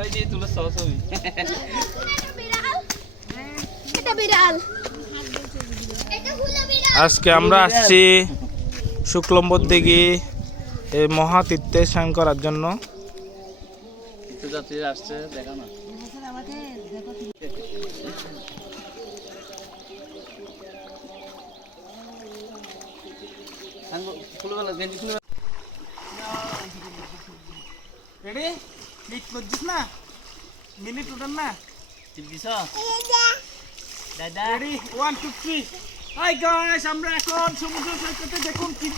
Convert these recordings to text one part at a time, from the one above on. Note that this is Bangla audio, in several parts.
ওই যে তুলো ছবি এটা বিড়াল আজকে আমরা আসছি শুক্লম্বর দিঘি এই মহাতীর্থে স্নান করার জন্য। তীর্থযাত্রীরা আসছে, দেখা না গেঞ্জি খুলে রেডি ক্লিক করছিস না, মিনিট উঠান না, টিপ দিছ দাদা রেডি 1 2 3। হাই গাইস, আমরা এখন সমুদ্র সৈকতে, দেখুন কি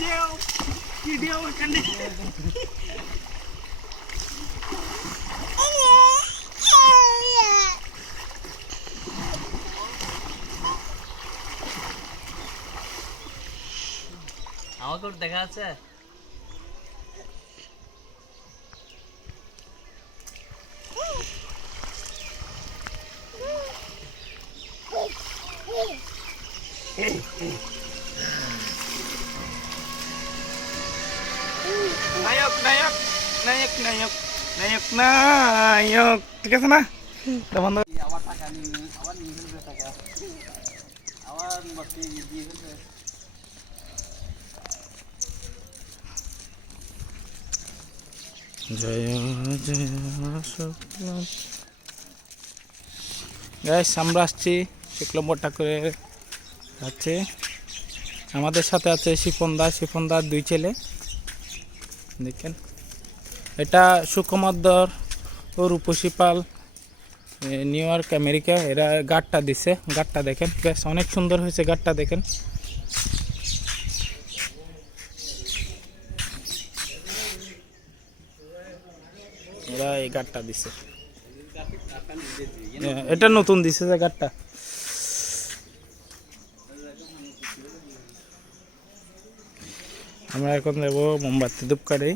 ঢেউ এখানে। আমাকে ওটা দেখা যাচ্ছে। নায়ক নায়ক নায়ক নায়ক নায়ক নায়ক, ঠিক আছে না? তখন আবার টাকা নিয়ে আবার নিয়ে ফেলবে, টাকা আবার বাড়তি দিয়ে ফেলবে। জয় জয় শুক্লম। গাইস, আমরা আসছি শুক্লম্বর ঠাকুরের কাছে। আমাদের সাথে আছে শিফনদার 2 ছেলে। দেখেন, এটা সুকুমার দর ও রূপসী পাল, নিউ ইয়র্ক আমেরিকা। এরা গাড়টা দিছে, গাড়টা দেখেন বেশ অনেক সুন্দর হয়েছে। গাড়টা দেখেন, এরা এই গাড়টা দিছে, এটা নতুন দিছে যে গাড়টা। আমরা এখন যাবো মোমবাতি ধূপকাঠি।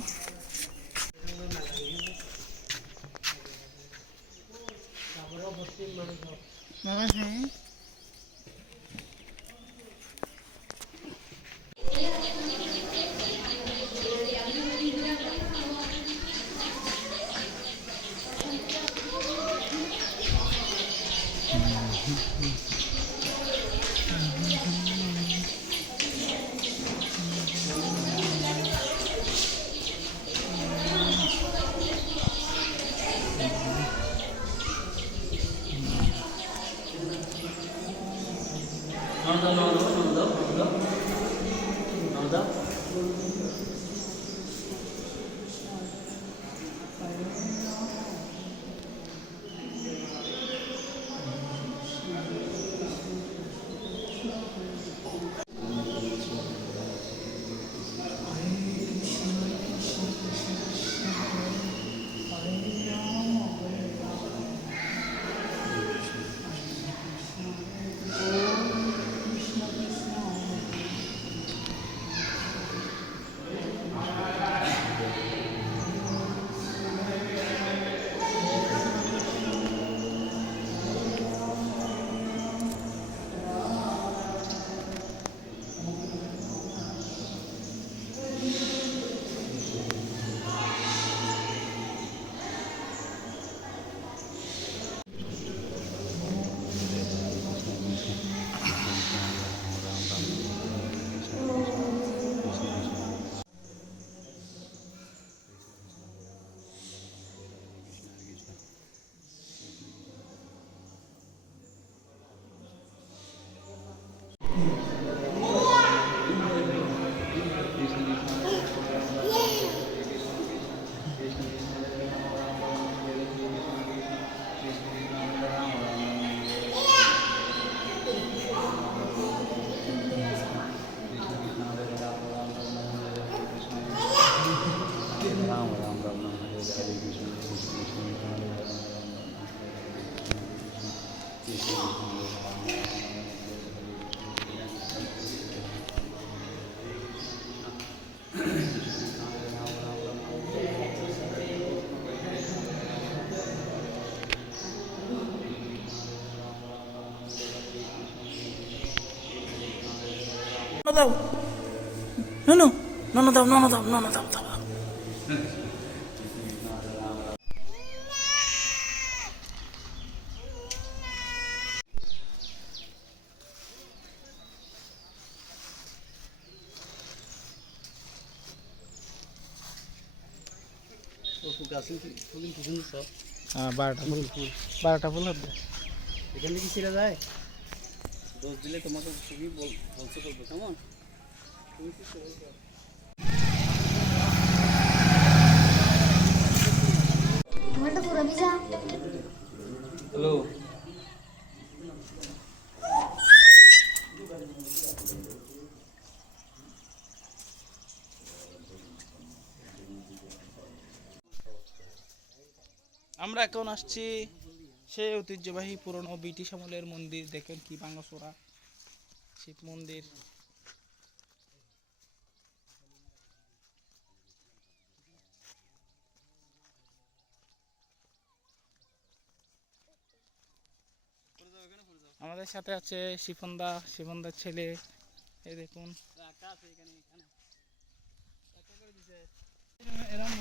দাও, না দাও, না দাও, না দাও, দাও। গাছ ফুল পছন্দ সব 12টা ফুল ফুল 12টা ফুল হবে। এখানে কি ছেড়ে যায় দোষ দিলে তোমাকে খুবই বলতে বলবো কেমন তুমি কি করবে আমারটা পুরো ভিজা। হ্যালো আমরা এখন আসছি সেই ঐতিহ্যবাহী পুরনো ব্রিটিশ আমলের মন্দির। দেখেন কি ভাঙাচোরা শিব মন্দির। আমাদের সাথে আছে শিফনদা, শিফনদার ছেলে। এই দেখুন আকাশ এখানে এখানে এরকম